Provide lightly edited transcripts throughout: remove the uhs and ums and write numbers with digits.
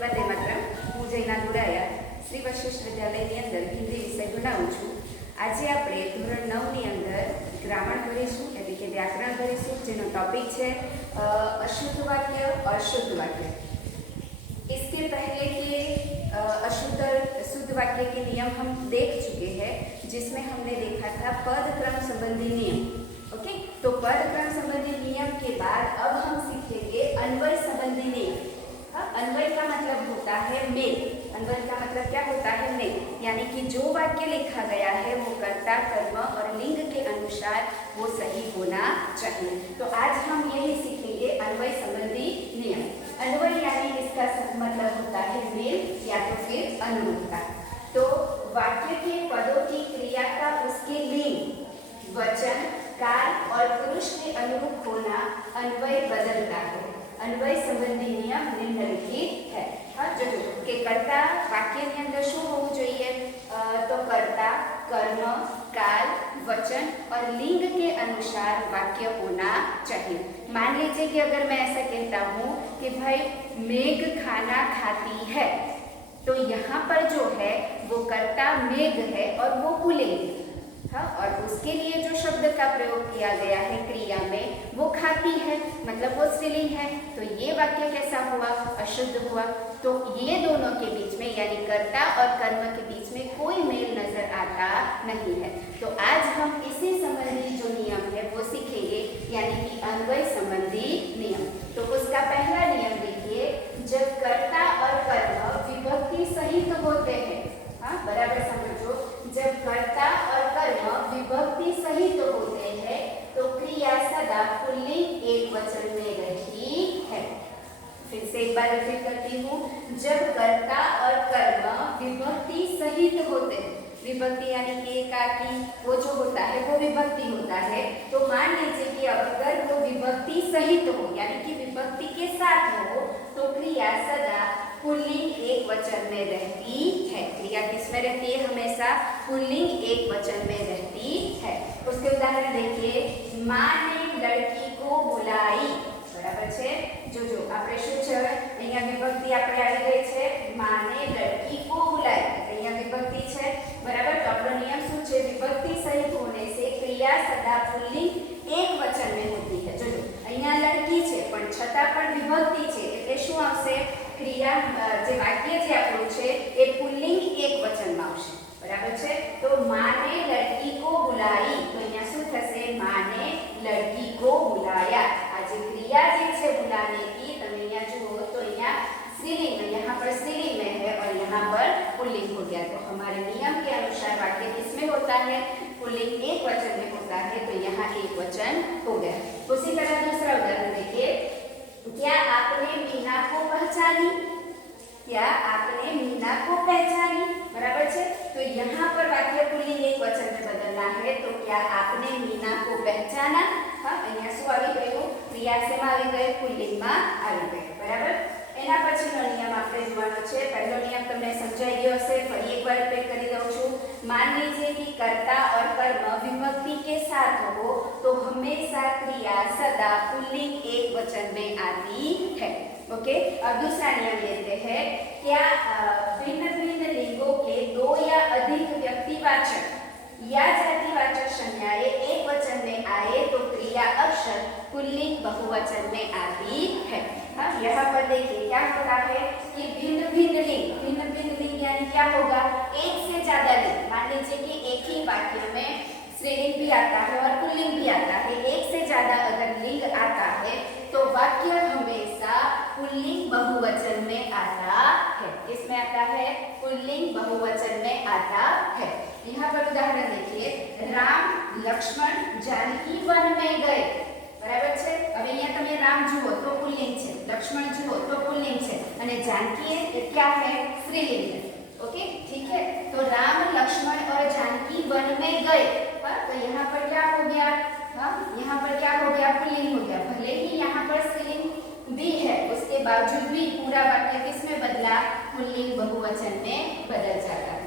વંદે માતરમ. હું જયના ગુડાયા શ્રી વશિષ્ઠ વિદ્યાલયની અંદર હિન્દી વિષય ભણાવું છું. આજે આપણે ધોરણ 9ની અંદર ગ્રામર ભરીશું, એટલે કે વ્યાકરણ ભરીશું, જેનો ટોપિક છે અશુદ્ધ વાક્ય, અશુદ્ધ वाक्य. इसके पहले के अशुद्ध शुद्ध वाक्य के नियम हम देख चुके हैं, जिसमें हमने देखा था पद क्रम संबंधी नियम. ओके, तो पद क्रम संबंधी नियम के बाद अब हम सीखेंगे अन्वय संबंधी नियम. अन्वय का मतलब होता है मेल. अन्वय का मतलब क्या होता है? मेल. यानी कि जो वाक्य लिखा गया है वो कर्ता, कर्म और लिंग के अनुसार वो सही होना चाहिए. तो आज हम यही सीखेंगे अन्वय संबंधी नियम. अन्वय यानी इसका मतलब होता है मेल या तो फिर अनुरूपता. तो वाक्य के पदों की क्रिया का उसके लिंग, वचन, काल और पुरुष के अनुरूप होना अन्वय बदलता है. अन्वय संबंधी नियम निम्नलिखित है. जो के कर्ता वाक्य ની અંદર શું હોવું જોઈએ? તો कर्ता, कर्म, काल, वचन और लिंग के अनुसार वाक्य होना चाहिए. मान लीजिए कि अगर मैं ऐसा कहता हूँ कि भाई मेघ खाना खाती है, तो यहाँ पर जो है वो कर्ता मेघ है और वो पुल्लिंग. हाँ, और उसके लिए जो शब्द का प्रयोग किया गया है क्रिया में वो खाती है, मतलब वो स्त्रीलिंग है. तो ये वाक्य कैसा हुआ? अशुद्ध हुआ. तो ये दोनों के बीच में यानी कर्ता और कर्म के बीच में कोई मेल नजर आता नहीं है. तो आज हम इसी संबंधी जो नियम है वो सीखेंगे, यानी कि अन्वय संबंधी नियम. तो उसका पहला नियम देखिए, जब कर्ता और कर्म विभक्ति सहित होते हैं. हाँ, बराबर समझो. जब कर्ता और कर्म विभक्ति सहित होते हैं तो क्रिया सदा पुल्लिंग एक वचन में रहती है. फिर से एक बार रिपीट करती हूँ. जब कर्ता और कर्म विभक्ति सहित होते हैं, विभक्ति यानी कि एकाकी वो जो होता है वो विभक्ति होता है. तो मान लीजिए कि अगर वो विभक्ति सहित हो यानी कि विभक्ति के साथ हो तो क्रिया सदा पुल्लिंग एक वचन में रहती है. क्रिया किसमें रहती है? हमेशा पुल्लिंग एक वचन में रहती है. उसके उदाहरण देखिए. माँ ने लड़की को बुलाई. बराबर છે. જો આપણે શું છે? અહીંયા વિભક્તિ આપણે આવી ગઈ છે. માને લડકી को बुलाई. અહીંયા વિભક્તિ છે. બરાબર. તો આપણો નિયમ શું છે? વિભક્તિ સહિત होने से क्रिया सदा पुल्लिंग एक वचन में होती है. જો અહીંયા લડકી છે પણ છતાં પણ વિભક્તિ છે, એટલે શું આવશે? ક્રિયા જે વાક્ય જે આપણું છે એ પુલ્લિંગ એક વચનમાં આવશે. બરાબર છે. તો માને લડકી को बुलाई. તો અહીંયા શું થશે? માને લડકી को बुलाया. આ જે क्रिया જે છે बुलाने की, તમે અહીંયા જુઓ તો અહીંયા स्त्रीलिंग में, यहाँ पर स्त्रीलिंग में है और यहाँ पर पुल्लिंग हो गया. तो हमारे नियम के अनुसार वाक्य किसमें होता है? पुल्लिंग एक वचन में होता है. तो यहाँ एक वचन हो गया. उसी तरह दूसरा उदाहरण देखिए. क्या आपने मीना को पहचानी? क्या आपने मीना को पहचानी? बराबर है. तो यहाँ पर वाक्य पुल्लिंग एक वचन में बदलना है. तो क्या आपने मीना को पहचाना? हाँ, અહીંયા શું આવી ગયું? ક્રિયા શેમાં આવી ગઈ? પુલ્લિંગમાં આવી ગઈ. બરાબર. એના પછીનો નિયમ આપણે જોવાનો છે. પહેલો નિયમ તમને સમજાઈ ગયો હશે. ફરી એકવાર રિપીટ કરી દઉં છું. मान लीजिए कि कर्ता और कर्म विभक्ति के साथ हो तो हमेशा क्रिया सदा पुल्लिंग एक वचन में आती है. ओके. अब दूसरा नियम लेते हैं. क्या भिन्न भिन्न लिंगों के दो या अधिक व्यक्तिवाचक या जातिवाचक संज्ञाएं एक वचन में आए तो क्रिया अक्षर पुल्लिंग बहुवचन में आती है. हाँ, यहाँ पर देखिए क्या होता है कि भिन्न भिन्न लिंग यानी क्या होगा? एक से ज्यादा लिंग. मान लीजिए कि एक ही वाक्य में स्त्रीलिंग भी आता है और पुल्लिंग भी आता है. एक से ज्यादा अगर लिंग आता है तो वाक्य हमेशा पुल्लिंग बहुवचन में आता है. किसमें आता है? पुल्लिंग बहुवचन में आता है. यहाँ पर उदाहरण देखिए. राम लक्ष्मण जानकी वन में गए. बराबर છે. હવે અહીંયા તમે રામ જુઓ તો પુલ્લિંગ છે, લક્ષ્મણ જુઓ તો પુલ્લિંગ છે અને जानकी क्या है? स्त्रीलिंग है. ओके, ठीक है. तो राम लक्ष्मण और जानकी वन में गए. हाँ, तो यहाँ पर क्या हो गया? हाँ, यहाँ पर क्या हो गया? पुल्लिंग हो गया. भले ही यहाँ पर स्त्रीलिंग भी है, उसके बावजूद भी पूरा वाक्य किसमें बदला? पुल्लिंग बहुवचन में बदल जाता है.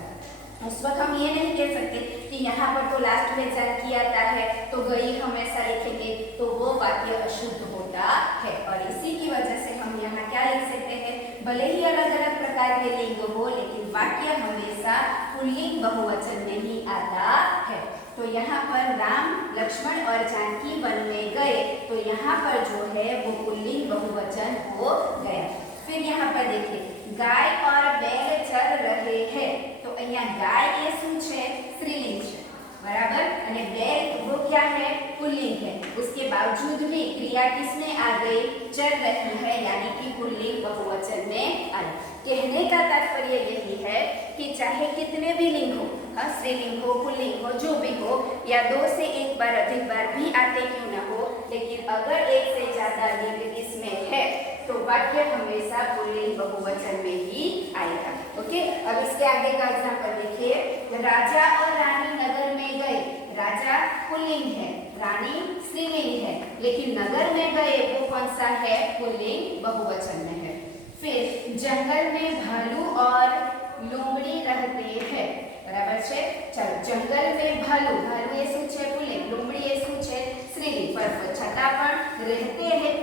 उस वक्त हम ये नहीं कह सकते कि यहाँ पर तो लास्ट में जानकी आता है तो गई हमेशा लिखेंगे, तो वो वाक्य अशुद्ध होता है. और इसी की वजह से हम यहाँ क्या लिख सकते हैं? भले ही अलग अलग प्रकार के लिंग हो, लेकिन वाक्य हमेशा पुल्लिंग बहुवचन में ही आता है। तो यहाँ पर राम लक्ष्मण और जानकी वन में गए, तो यहाँ पर जो है वो पुल्लिंग बहुवचन हो गया। फिर यहाँ पर देखिए गाय और बैल चर रहे हैं, तो અહીંયા ગાય એ શું છે? સ્ત્રીલિંગ છે, बराबर। અને बैल वो क्या है? पुल्लिंग है। उसके बावजूद भी क्रिया किसमें आ गई? चर रही है, यानी कि पुल्लिंग बहुवचन में आई। कहने का तात्पर्य यही है कि चाहे कितने भी लिंग हो, स्त्रीलिंग हो, पुल्लिंग हो, जो भी हो, या दो से एक बार अधिक बार भी आते क्यों न हो, लेकिन अगर एक से ज्यादा लिंग इसमें है तो वाक्य हमेशा पुल्लिंग बहुवचन में ही आएगा। ओके, अब इसके आगे का एग्जांपल देखिए। राजा और रानी नगर में गए। राजा पुल्लिंग है, रानी स्त्रीलिंग है, लेकिन नगर में गए वो कौन सा है? पुल्लिंग बहुवचन में है। फिर जंगल में भालू और लोमड़ी रहते हैं, बराबर છે। चलो, जंगल में भालू, भालू એ શું છે? પુલ્લિંગ, लोमड़ी એ શું છે? સ્ત્રીલિંગ, पर छठा पर रहते हैं,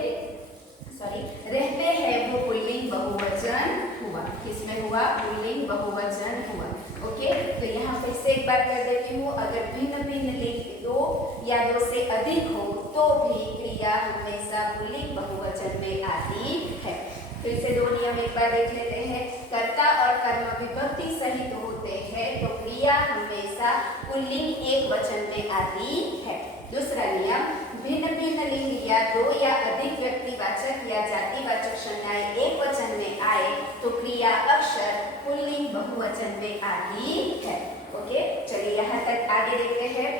सॉरी, रहते हैं वो पुल्लिंग बहुवचन हुआ। किसमें हुआ? पुल्लिंग बहुवचन हुआ। ओके, तो यहाँ पे से एक बार कर देती हूँ, अगर भिन्न भिन्न लिंग दो या दो से अधिक हो तो भी क्रिया हमेशा पुल्लिंग बहुवचन में आती है। फिर से दो नियम एक बार देख लेते हैं। कर्ता और कर्म विभक्ति सहित होते हैं तो क्रिया हमेशा पुल्लिंग एक वचन में आती है। दूसरा नियम, भिन्न भिन्न लिंग या दो या अधिक व्यक्तिवाचक या जातिवाचक संज्ञाएं एक वचन में आए तो क्रिया अक्षर पुल्लिंग बहुवचन में आती है। ओके, चलिए यहाँ तक आगे देखते हैं।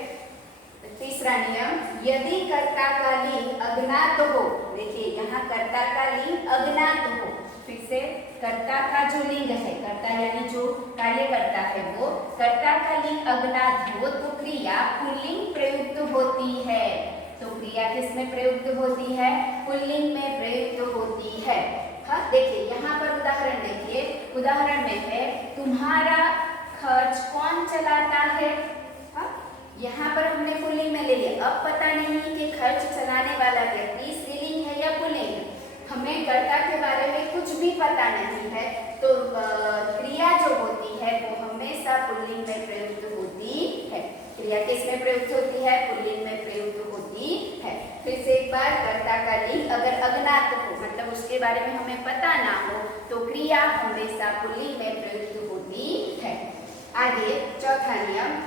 तीसरा नियम, यदि कर्ता का लिंग अज्ञात हो, देखिए यहाँ कर्ता का लिंग अज्ञात हो, फिर से कर्ता का जो लिंग है, कर्ता यानी जो कार्य करता है वो, कर्ता का लिंग अज्ञात हो तो क्रिया पुल्लिंग प्रयुक्त होती है। तो क्रिया किसमें प्रयुक्त होती है? पुल्लिंग में प्रयुक्त होती है। हाँ, देखिए यहाँ पर उदाहरण देखिए। उदाहरण में है तुम्हारा खर्च कौन चलाता है। हाँ, यहाँ पर हमने पुल्लिंग में ले लिया। अब पता नहीं कि खर्च चलाने वाला व्यक्ति स्त्रीलिंग है या पुल्लिंग है, हमें कर्ता के बारे में कुछ भी पता नहीं है, तो क्रिया जो होती है वो हमेशा पुल्लिंग में प्रयुक्त होती है। क्रिया किसमें प्रयुक्त होती है? पुल्लिंग में प्रयुक्त होती है। फिर से एक बार, कर्ता का लिंग अगर अज्ञात हो, मतलब उसके बारे में हमें पता ना हो, तो क्रिया हमेशा पुल्लिंग में प्रयुक्त होती है। आगे चौथा नियम,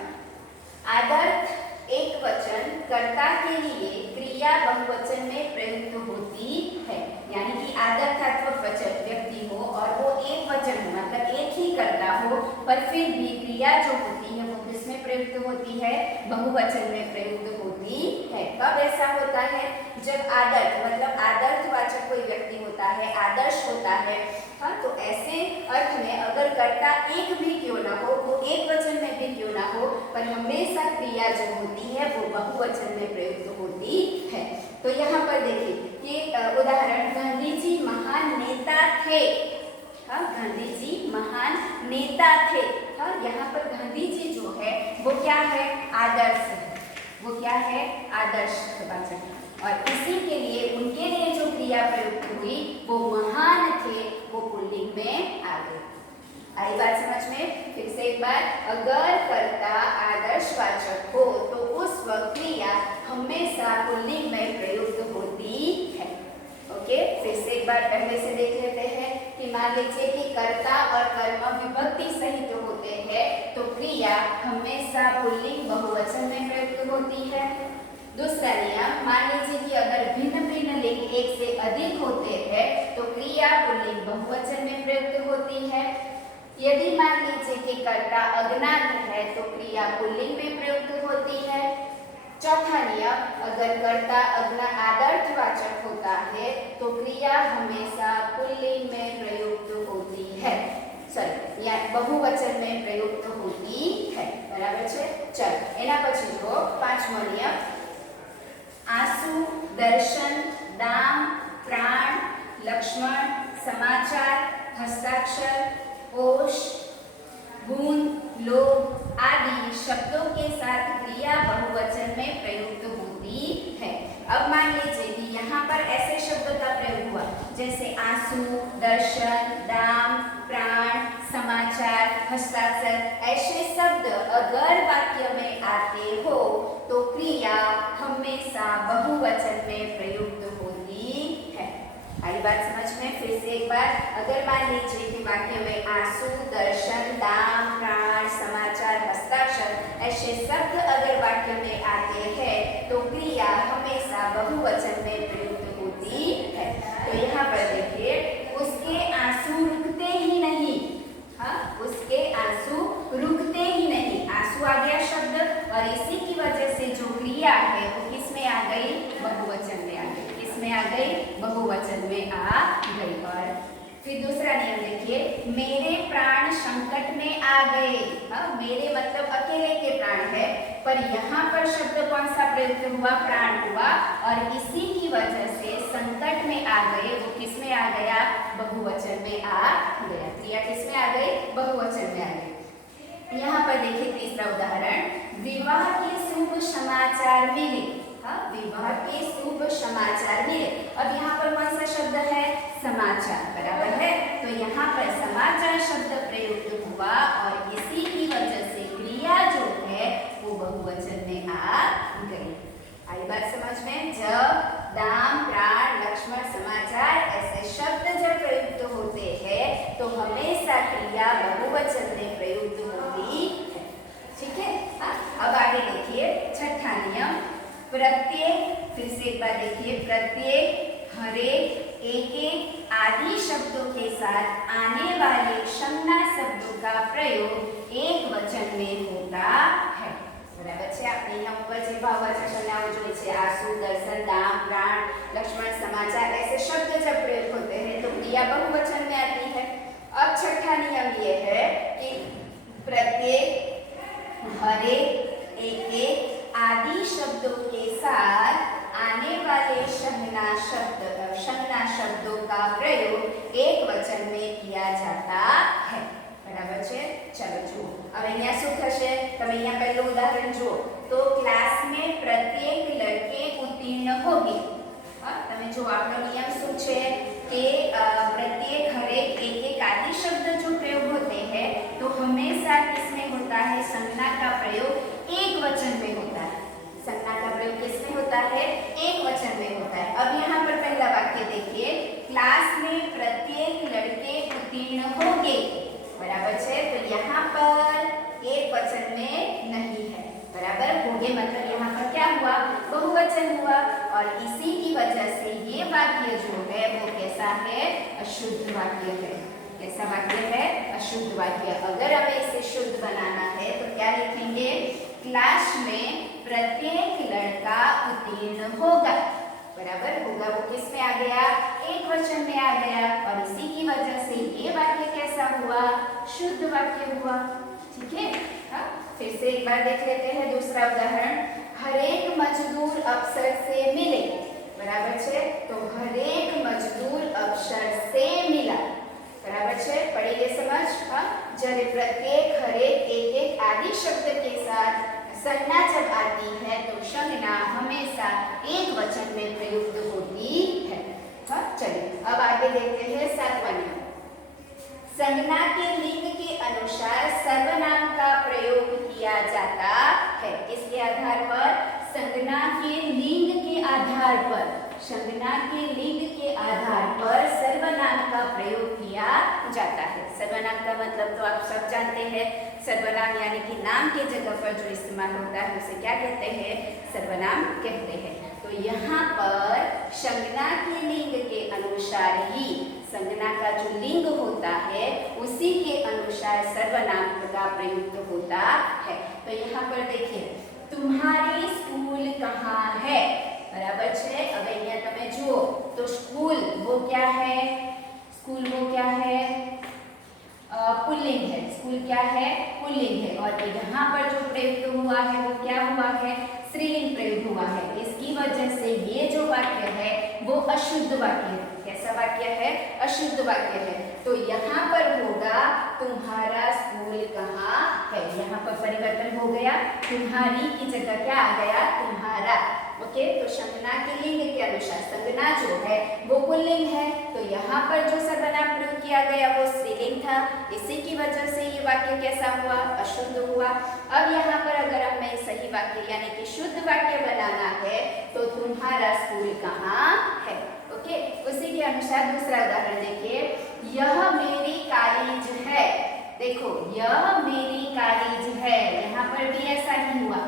आदर्थ एक वचन कर्ता के लिए क्रिया बहुवचन में प्रयुक्त होती है। यानी कि आदर्थात्मक वचन व्यक्ति हो और वो एक वचन हो, मतलब एक ही कर्ता हो, पर फिर भी क्रिया जो होती है वो किसमें प्रयुक्त होती है? बहुवचन में प्रयुक्त होती है। कब ऐसा होता है? जब आदर्थ, मतलब आदर्थवाचक कोई व्यक्ति होता है, आदर्श होता है, हाँ, तो ऐसे अर्थ में अगर कर्ता एक भी क्यों ना हो, वो एक वचन में भी क्यों ना हो, पर हमेशा क्रिया जो होती है वो बहुवचन में प्रयुक्त होती है। तो यहाँ पर देखिए ये उदाहरण, गांधी जी महान नेता थे। हाँ, गांधी जी महान नेता थे। हाँ, यहाँ पर गांधी जी जो है वो क्या है? आदर्श है। वो क्या है? आदर्श वाचक। और इसी के लिए उनके लिए जो क्रिया प्रयुक्त हुई वो महान थे, वो पुल्लिंग में आ गई। आई बात समझ में? फिर से एक बार, अगर कर्ता आदर्शवाचक हो तो उस वक्त क्रिया हमेशा पुल्लिंग में प्रयुक्त होती है। ओके, फिर से एक बार पहले से देख लेते हैं कि मान लीजिए कि कर्ता और कर्म विभक्ति सहित होते हैं तो क्रिया हमेशा पुल्लिंग बहुवचन में प्रयुक्त होती है। दूसरा नियम, मान लीजिए कि अगर भिन्न भिन्न लिंग एक से अधिक होते हैं तो क्रिया पुल्लिंग बहुवचन में प्रयुक्त होती है। यदि मान लीजिए कि कर्ता अज्ञात है तो क्रिया पुल्लिंग में प्रयुक्त होती है। चौथा नियम, अगर कर्ता आदर्थवाचक होता है तो क्रिया हमेशा पुल्लिंग में प्रयुक्त होती है, सॉरी या बहुवचन में प्रयुक्त होती है। बराबर છે? चलो, એના પછી જો પાંચમો નિયમ, आंसू, दर्शन, दाम, प्राण, लक्ष्मण, समाचार, हस्ताक्षर, होश, बूंद, लोभ आदि शब्दों के साथ क्रिया बहुवचन में प्रयुक्त होती है। अब मान लीजिए कि यहाँ पर ऐसे शब्दों का प्रयोग हुआ जैसे आंसू, दर्शन, दाम, प्राण, हस्ताक्षर ऐसे शब्द अगर वाक्य में आते हो तो क्रिया हमेशा बहुवचन में प्रयुक्त होती है। आई बात समझ में? फिर से एक बार, अगर मान लीजिए कि वाक्य में आंसू, दर्शन, दाम, प्राण, समाचार, हस्ताक्षर ऐसे शब्द अगर वाक्य में आते हैं तो क्रिया हमेशा बहुवचन में प्रयुक्त होती है। तो यहाँ पर देखिए, उसके आंसू रुकते ही नहीं। हाँ, उसके आंसू रुकते ही नहीं, आंसू आ गया शब्द, और इसी की वजह से जो क्रिया है वो किस में आ गई? बहुवचन में आ गई। किस में आ गई? बहुवचन में आ गई। और फिर दूसरा नियम देखिए, मेरे प्राण संकट में आ गए। हाँ, मेरे मतलब अकेले के प्राण है, पर यहाँ पर शब्द कौन सा प्रयुक्त हुआ? प्राण हुआ, और इसी की वजह से संकट में आ गए वो किस में आ गया? बहुवचन में आ गया। क्रिया किस में आ गई? बहुवचन में आ गई। यहाँ पर देखिए तीसरा उदाहरण, विवाह के शुभ समाचार मिले। हाँ, विवाह के शुभ समाचार मिले। अब यहाँ पर कौन सा शब्द है? समाचार, बराबर है। तो यहाँ पर समाचार शब्द प्रयुक्त हुआ, और इसी की वजह से क्रिया जो है वो बहुवचन में आ गई। आई बात समझ में? जब दाम, प्राण, लक्ष्मण, समाचार ऐसे शब्द जब प्रयुक्त होते हैं तो हमेशा क्रिया बहुवचन में प्रयुक्त होती है। ठीक है? हाँ, अब आगे देखिए छठा नियम, प्रत्येक, फिर से एक बार देखिए, प्रत्येक, हरेक, एक एक आदि शब्दों के साथ आने वाले संज्ञा शब्दों का प्रयोग एक वचन में होता है। बराबर છે? આપણે અહીંયા ઉપર જે ભાવવાચક સંજ્ઞાઓ જોઈ છે, આંસુ, દર્शन, दाम, प्राण, लक्ष्मण, समाचार ऐसे शब्द जब प्रयोग होते हैं तो क्रिया बहुवचन में आती है। अब छठा नियम ये है कि प्रत्येक, हरेक, एक एक आदि शब्दों के साथ आने वाले संज्ञा शब्दों का प्रयोग एक वचन में किया जाता है। बराबर છે? चलो જુઓ, હવે અહીંયા શું થશે? તમે અહીંયા પહેલું ઉદાહરણ જુઓ તો ક્લાસ में प्रत्येक लड़के उत्तीर्ण होंगे। हाँ, તમે જો આપણો નિયમ શું છે કે प्रत्येक, हरेक, एक एक आदि शब्द जो प्रयोग होते हैं तो हमेशा किसमें होता है? संज्ञा का प्रयोग एक वचन में होता है। संज्ञा का प्रयोग किसमें होता है? एक वचन में होता है। अब यहाँ पर पहला वाक्य देखिए, क्लास में प्रत्येक लड़के उत्तीर्ण होंगे। बराबर है? तो यहाँ पर एक वचन में नहीं है। बराबर, होंगे मतलब यहाँ पर क्या हुआ? बहुवचन हुआ, और इसी की वजह से ये वाक्य जो है वो कैसा है? अशुद्ध वाक्य है। कैसा वाक्य है? अशुद्ध वाक्य। अगर हमें इसे शुद्ध बनाना है तो क्या लिखेंगे? क्लास में प्रत्येक लड़का उत्तीर्ण होगा। बराबर, होगा वो किस में आ गया? एक वचन में आ गया, और इसी की वजह से ये वाक्य कैसा हुआ? शुद्ध वाक्य हुआ। ठीक है? हाँ, फिर से एक बार देख लेते हैं दूसरा उदाहरण, हरेक मजदूर अफसर से मिले। बराबर है? तो हरेक मजदूर अफसर से मिला। बराबर है? पड़ी गई समझ? हाँ, जब प्रत्येक, हरेक, एक एक आदि शब्द के साथ संज्ञा जब आती है तो संज्ञा हमेशा एक वचन में प्रयुक्त होती है। हाँ, चलिए अब आगे देखते हैं सातवां नियम, संज्ञा के लिंग के अनुसार सर्वनाम का प्रयोग किया जाता है। इसके आधार पर, संज्ञा के लिंग के आधार पर, संज्ञा के लिंग के आधार पर सर्वनाम का प्रयोग किया जाता है। सर्वनाम का मतलब तो आप सब जानते हैं, सर्वनाम यानी कि नाम के जगह पर जो इस्तेमाल होता है उसे क्या कहते हैं? सर्वनाम कहते हैं। तो यहाँ पर संज्ञा के लिंग के अनुसार ही, संज्ञा का जो लिंग होता है उसी के अनुसार सर्वनाम का प्रयुक्त होता है। तो यहाँ पर देखिए, तुम्हारी स्कूल कहाँ है? बराबर है? अब यहाँ તમે જુઓ तो स्कूल वो क्या है? स्कूल वो क्या है? पुल्लिंग है। स्कूल क्या है? पुल्लिंग है। और यहाँ पर जो प्रयुक्त हुआ है वो क्या हुआ है? स्त्रीलिंग प्रयोग हुआ है। इसकी वजह से ये जो वाक्य है वो अशुद्ध वाक्य है। कैसा वाक्य है? अशुद्ध वाक्य है। तो यहाँ पर होगा तुम्हारा स्कूल कहाँ है। यहाँ पर परिवर्तन हो गया, तुम्हारी की जगह क्या आ गया? तुम्हारा। ओके, तो संज्ञा के लिंग के अनुसार संज्ञा जो है वो पुल्लिंग है, तो यहाँ पर जो सर्वनाम प्रयोग किया गया वो स्त्रीलिंग था। इसी की वजह से ये वाक्य कैसा हुआ, अशुद्ध हुआ। अब यहाँ पर अगर हमें सही वाक्य यानी कि शुद्ध वाक्य बनाना है तो तुम्हारा स्कूल कहाँ है। ओके, उसी के अनुसार दूसरा उदाहरण देखिए, यह मेरी कॉलेज है। देखो, यह मेरी कॉलेज है, यहाँ पर भी ऐसा ही हुआ।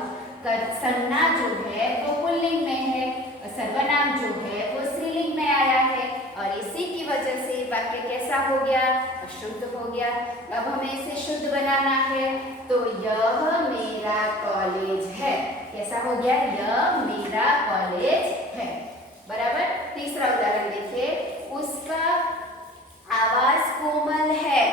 संज्ञा जो है वो पुल्लिंग में है, सर्वनाम जो है वो स्त्रीलिंग में आया है, और इसी की वजह से वाक्य कैसा हो गया, अशुद्ध हो गया। अब हमें इसे शुद्ध बनाना है, तो यह मेरा कॉलेज है, कैसा हो गया, यह मेरा कॉलेज है। बराबर। तीसरा उदाहरण देखिए, उसका आवाज कोमल है।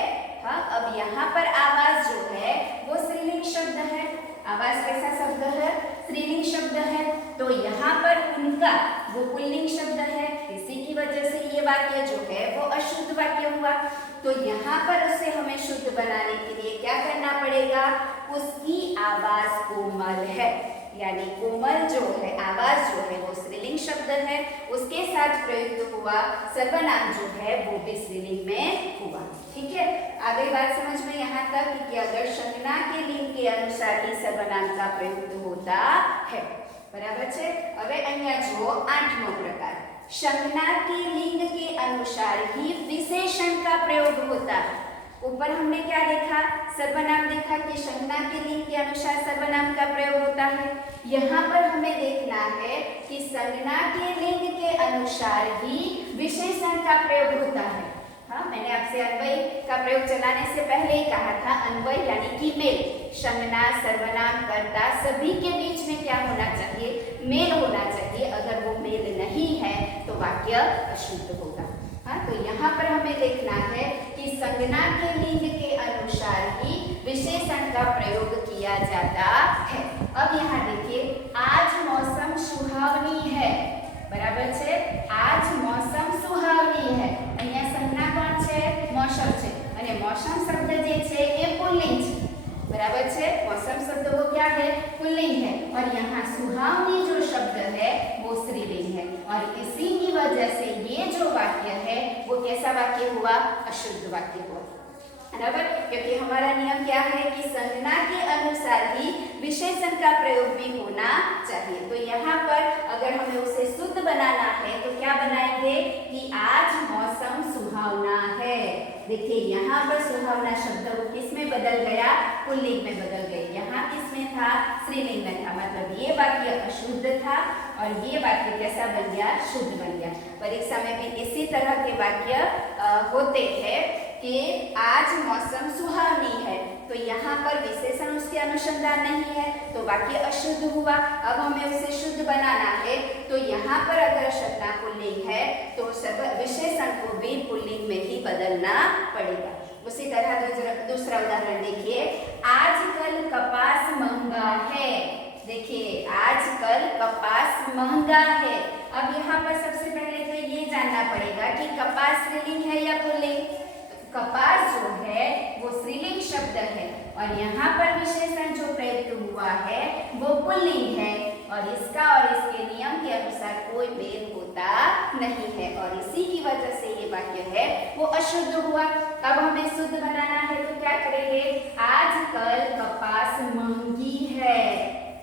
हाँ, अब यहाँ पर आवाज जो है वो स्त्रीलिंग शब्द है। आवाज कैसा शब्द है, स्त्रीलिंग शब्द है, तो यहाँ पर उनका वो पुल्लिंग शब्द है। इसी की वजह से ये वाक्य जो है वो अशुद्ध वाक्य हुआ। तो यहाँ पर उसे हमें शुद्ध बनाने के लिए क्या करना पड़ेगा, उसकी आवाज कोमल है, यानी कोमल जो है आवाज जो है वो स्त्रीलिंग शब्द है, उसके साथ प्रयुक्त हुआ सर्वनाम जो है वो भी स्त्रीलिंग में हुआ। ठीक है, आ गई बात समझ में यहाँ तक कि अगर संज्ञा के लिंग के अनुसार ही सर्वनाम का प्रयुक्त होता है। बराबर है। હવે અહીંયા જો આઠમો પ્રકાર, संज्ञा के लिंग के अनुसार ही विशेषण का प्रयोग होता है। ऊपर हमने क्या देखा, सर्वनाम देखा कि संज्ञा के लिंग के अनुसार सर्वनाम का प्रयोग होता है। यहाँ पर हमें देखना है कि संज्ञा के लिंग के अनुसार ही विशेषण का प्रयोग होता है। हाँ, मैंने आपसे अन्वय का प्रयोग चलाने से पहले ही कहा था, अन्वय यानी कि मेल। संज्ञा, सर्वनाम, कर्ता सभी के बीच में क्या होना चाहिए, मेल होना चाहिए। अगर वो मेल नहीं है तो वाक्य अशुद्ध होगा। हाँ, तो यहाँ पर हमें देखना है कि संज्ञा के लिंग के अनुसार ही विशेषण का प्रयोग किया जाता है। अब यहाँ देखिए, आज मौसम सुहावनी है। बराबर है, आज मौसम सुहावनी है। અહીંયા संज्ञा કોણ છે, मौसम છે, અને मौसम शब्द જે છે એ પુલ્લિંગ છે। बराबर है, मौसम शब्द वो क्या है, पुल्लिंग है, और यहाँ सुहावनी जो शब्द है वो स्त्रीलिंग है, और इसी की वजह से ये जो वाक्य है वो कैसा वाक्य हुआ, अशुद्ध वाक्य हुआ। बराबर, क्योंकि हमारा नियम क्या है कि संज्ञा के अनुसार ही विशेषण का प्रयोग भी होना चाहिए। तो यहाँ पर अगर हमें उसे शुद्ध बनाना है तो क्या बनाएंगे कि आज मौसम सुहावना है। देखिए, यहाँ पर सुहावना शब्द किस में बदल गया, पुल्लिंग में बदल गए। यहाँ किस में था, स्त्रीलिंग में था। मतलब ये वाक्य अशुद्ध था और ये वाक्य कैसा बन गया, शुद्ध बन गया। परीक्षा में भी इसी तरह के वाक्य होते हैं कि आज मौसम सुहावनी है, तो यहाँ पर विशेषण उसके अनुसंधान नहीं है तो वाक्य अशुद्ध हुआ। अब हमें उसे शुद्ध बनाना है, तो यहाँ पर अगर संज्ञा पुल्लिंग है तो विशेषण को भी पुल्लिंग में ही बदलना पड़ेगा। उसी तरह दूसरा उदाहरण देखिए, आजकल कपास महंगा है। देखिए, आजकल कपास महंगा है। अब यहाँ पर सबसे पहले तो ये जानना पड़ेगा कि कपास स्त्रीलिंग है या पुल्लिंग। कपास जो है वो स्त्रीलिंग शब्द है, और यहाँ पर विशेषण जो प्रयुक्त हुआ है वो पुल्लिंग है, और इसका और इसके नियम के अनुसार कोई मेल होता नहीं है, और इसी की वजह से ये वाक्य है वो अशुद्ध हुआ। अब हमें शुद्ध बनाना है तो क्या करेंगे, आजकल कपास महंगी है।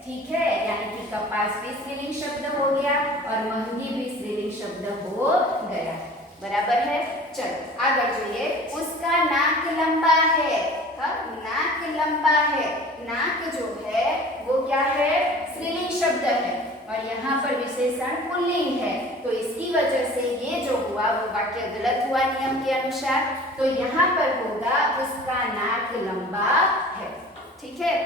ठीक है, यानी कि कपास भी स्त्रीलिंग शब्द हो गया और महंगी भी स्त्रीलिंग शब्द हो गया। बराबर है। चलो आगे જોઈએ, उसका नाक लंबा है। हाँ, नाक लंबा है। नाक जो है वो क्या है, स्त्रीलिंग शब्द है, और यहाँ पर विशेषण पुल्लिंग है, तो इसकी वजह से ये जो हुआ वो वाक्य गलत हुआ नियम के अनुसार। तो यहाँ पर होगा उसका नाक लंबा है। ठीक है,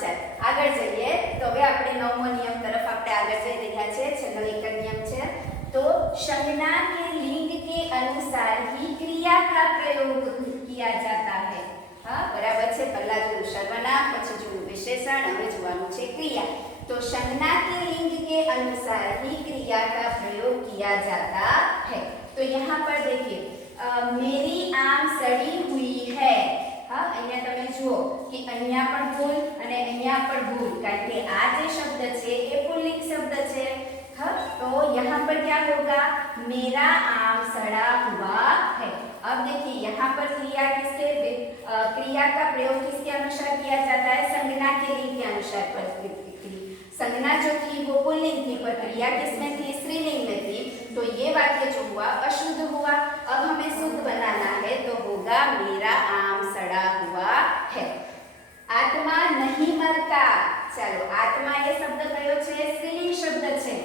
चल आगे जाइए। तो હવે આપણે નવમો નિયમ તરફ આપણે આગળ જઈ રહ્યા છે। છેલ્લો એક નિયમ છે, तो संज्ञा के लिंग के अनुसार ही क्रिया का प्रयोग किया जाता है। हाँ, बराबर है। पहला जो सर्वनाम, પછી जो विशेषण, હવે જોવાનું છે क्रिया। तो संज्ञा के लिंग के अनुसार ही क्रिया का प्रयोग किया जाता है। तो यहाँ पर देखिए, मेरी आम सड़ी हुई है। हाँ, અહીંયા તમે જુઓ कि અહીંયા પણ ભૂલ અને અહીંયા પણ ભૂल, કારણ કે આ જે શબ્દ છે એ પુલ્લિંગ શબ્દ છે। हाँ, तो यहाँ पर क्या होगा, मेरा आम सड़ा हुआ है। अब देखिए यहाँ पर क्रिया किसके क्रिया का प्रयोग किसके अनुसार किया जाता है, संज्ञा के लिंग के अनुसार। संज्ञा जो थी वो पुल्लिंग थी पर क्रिया किसमें थी, स्त्रीलिंग में थी। तो ये वाक्य जो हुआ अशुद्ध हुआ। अब हमें शुद्ध बनाना है तो होगा मेरा आम सड़ा हुआ है। आत्मा नहीं मरता। चलो, आत्मा ये शब्द कयो छे, स्त्रीलिंग शब्द छे।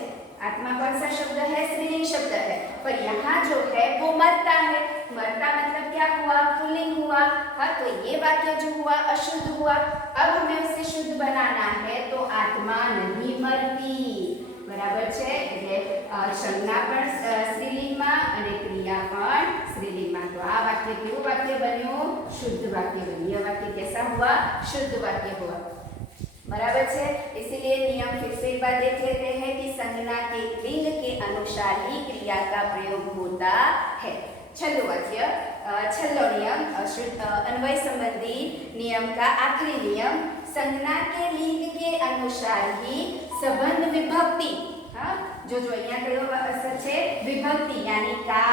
आत्मा कौन सा शब्द है, स्त्रीलिंग शब्द है, पर यहाँ जो है वो मरता है। मरता मतलब क्या हुआ, पुल्लिंग हुआ। हाँ, तो ये वाक्य जो हुआ अशुद्ध हुआ। अब हमें उसे शुद्ध बनाना है तो आत्मा नहीं मरती, बराबर छे। એટલે સંજ્ઞા પણ સ્ત્રીલિંગમાં અને ક્રિયા પણ સ્ત્રીલિંગમાં। તો આ વાક્ય કેવું વાક્ય બન્યું, शुद्ध वाक्य बन्યું। यह वाक्य कैसा हुआ, शुद्ध वाक्य हुआ, बराबर है। इसीलिए नियम फिर से एक बार देख लेते हैं कि संज्ञा के लिंग के अनुसार ही क्रिया का प्रयोग होता है। छलो वाक्य, छलो नियम अन्वय संबंधी नियम का आखिरी नियम, संज्ञा के लिंग के अनुसार ही संबंध विभक्ति। हाँ, जो यहाँ कयो है विभक्ति, यानी का,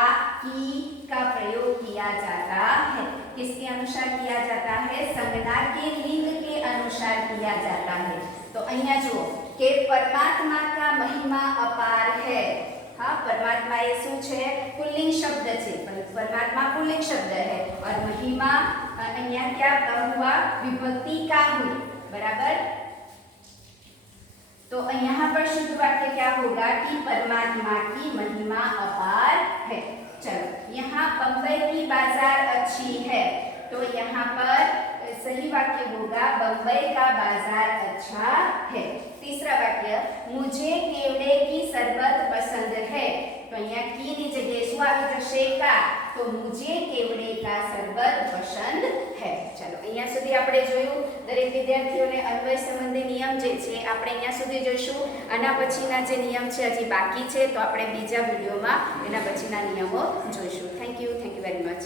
की का प्रयोग किया जाता है। किसके अनुसार किया जाता है, संज्ञा के लिंग के अनुसार किया जाता है। तो अहिया जो के परमात्मा का महिमा अपार है। हाँ, परमात्मा ये शू है, पुल्लिंग शब्द है, परमात्मा पुल्लिंग शब्द है और महिमा अहिया क्या हुआ, विभक्ति का हुई, बराबर। तो यहाँ पर शुद्ध वाक्य क्या होगा कि परमात्मा की महिमा अपार है। चलो, यहाँ बम्बई की बाजार अच्छी है, तो यहाँ पर सही वाक्य होगा बम्बई का बाजार अच्छा है। तीसरा वाक्य, मुझे केवड़े की शरबत पसंद है, तो यहाँ की नी जगह शू आवी जशे, का। तो मुझे केवड़े का शरबत पसंद है। चलो, अहींया सुधी आपणे जोयुं। दरेक विद्यार्थीओने अन्वय संबंधी नियम जे छे आपणे अहींया सुधी जोईशुं। आना पछीना जे नियम छे हजी बाकी छे, तो आपणे बीजा विडियोमां एना पछीना नियमो जोईशुं। Thank you very much.